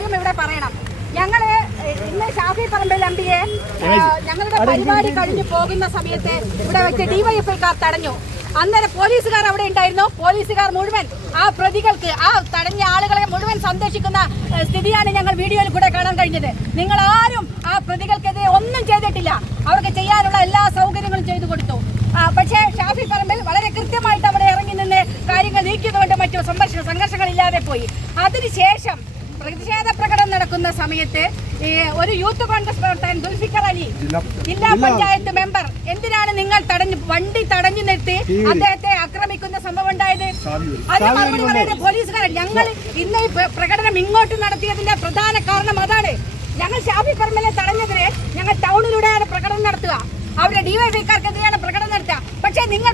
കാര്യം ഇവിടെ പറയണം. ഞങ്ങള് ഇന്ന് ഷാഫി പറമ്പിൽ എംപിയെ ഞങ്ങളുടെ പരിപാടി കഴിഞ്ഞു പോകുന്ന സമയത്ത് ഇവിടെ വെച്ച് ഡിവൈഎഫ്ഐക്കാർ തടഞ്ഞു. അന്നേരം പോലീസുകാർ അവിടെ ഉണ്ടായിരുന്നു. പോലീസുകാർ മുഴുവൻ ആ പ്രതികൾക്ക്, ആ തടഞ്ഞ ആളുകളെ മുഴുവൻ സന്ദർശിക്കുന്ന സ്ഥിതിയാണ് ഞങ്ങൾ വീഡിയോയിൽ കൂടെ കാണാൻ കഴിഞ്ഞത്. നിങ്ങൾ ആരും ആ പ്രതികൾക്കെതിരെ ഒന്നും ചെയ്തിട്ടില്ല. അവർക്ക് ചെയ്യാനുള്ള എല്ലാ സൗകര്യങ്ങളും ചെയ്തു കൊടുത്തു. പക്ഷേ ഷാഫി പറമ്പിൽ വളരെ കൃത്യമായിട്ട് അവിടെ ഇറങ്ങി നിന്ന് കാര്യങ്ങൾ നീക്കിയതുകൊണ്ട് മറ്റു സംഘർഷങ്ങളില്ലാതെ പോയി. അതിനുശേഷം പ്രതിഷേധ പ്രകടനം നടക്കുന്ന സമയത്ത് ഒരു യൂത്ത് കോൺഗ്രസ് പ്രവർത്തകൻ ദുൽഫിക്കർ അലി, ജില്ലാ പഞ്ചായത്ത് മെമ്പർ, എന്തിനാണ് നിങ്ങൾ വണ്ടി തടഞ്ഞു നിർത്തി അദ്ദേഹത്തെ ആക്രമിക്കുന്ന സംഭവം ഉണ്ടായത്? അതിന് മറുപടി പറയുന്നത് പോലീസുകാരൻ. ഞങ്ങൾ ഇന്ന് ഈ പ്രകടനം ഇങ്ങോട്ട് നടത്തിയതിന്റെ പ്രധാന കാരണം അതാണ്. ഞങ്ങൾ ഷാഫി പറമ്പിലെ തടഞ്ഞതിന് ഞങ്ങൾ ടൗണിലൂടെയാണ് പ്രകടനം നടത്തുക. അവരുടെ ഡിവൈഎഫ്ഐക്കാർക്കെതിരെയാണ് പ്രകടനം നടത്തുക. പക്ഷേ നിങ്ങൾ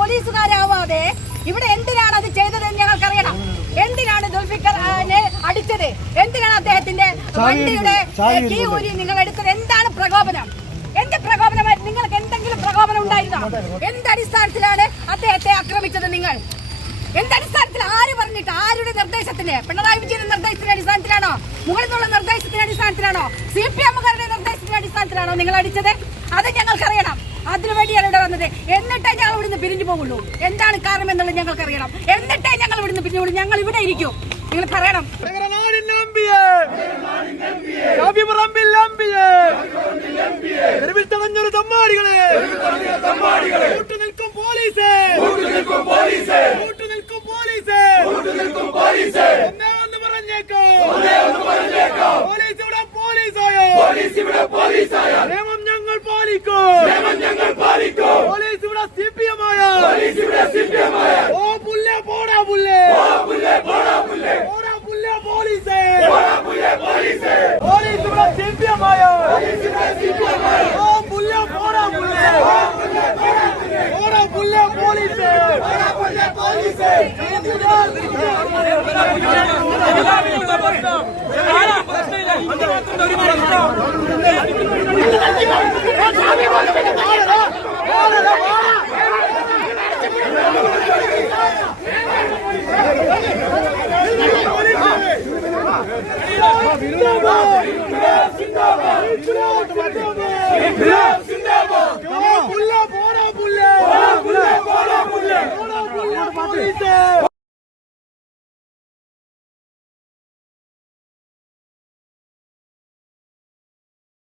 പോലീസുകാരാവാതെ ഇവിടെ എന്തിനാണ് അത് ചെയ്തതെന്ന് ഞങ്ങൾക്കറിയണം. എന്തിനാണ് ദുൽഫിക്കറിനെ അടിച്ചത്? എന്തിനാണ് അദ്ദേഹത്തിന്റെ വണ്ടിയുടെ കീ ഊരി നിങ്ങൾ എടുത്തത്? എന്താണ് പ്രകോപനം? എന്ത് പ്രകോപനമായിരുന്നു? നിങ്ങൾക്ക് എന്തെങ്കിലും പ്രകോപനം ഉണ്ടായിരുന്നോ? എന്തടിസ്ഥാനത്തിലാണ് അദ്ദേഹത്തെ ആക്രമിച്ചത്? നിങ്ങൾ എന്തടിസ്ഥാനത്തിൽ? ആര് പറഞ്ഞിട്ട്? ആരുടെ നിർദ്ദേശത്തിന്? പിണറായി വിജയന്റെ നിർദ്ദേശത്തിന്റെ അടിസ്ഥാനത്തിലാണോ? മുകളിൽ നിന്നുള്ള നിർദ്ദേശത്തിന്റെ അടിസ്ഥാനത്തിലാണോ? CPM-കാരുടെ നിർദ്ദേശത്തിന്റെ അടിസ്ഥാനത്തിലാണോ നിങ്ങൾ അടിച്ചത്? അത് ഞങ്ങൾക്കറിയണം. അതിനുവേണ്ടിയാണ് ഇവിടെ വന്നത്. എന്നിട്ടേ ഞങ്ങൾ ഇവിടുന്ന് പിരിഞ്ഞു പോകുള്ളൂ. എന്താണ് കാരണം എന്നുള്ളത് ഞങ്ങൾക്കറിയണം. എന്നിട്ടേ ഞങ്ങൾ ഇവിടുന്ന് പിരിഞ്ഞു പോകുള്ളൂ. ഞങ്ങൾ ഇവിടെ ഇരിക്കും. നിങ്ങൾ പറയണം. പോലീസ്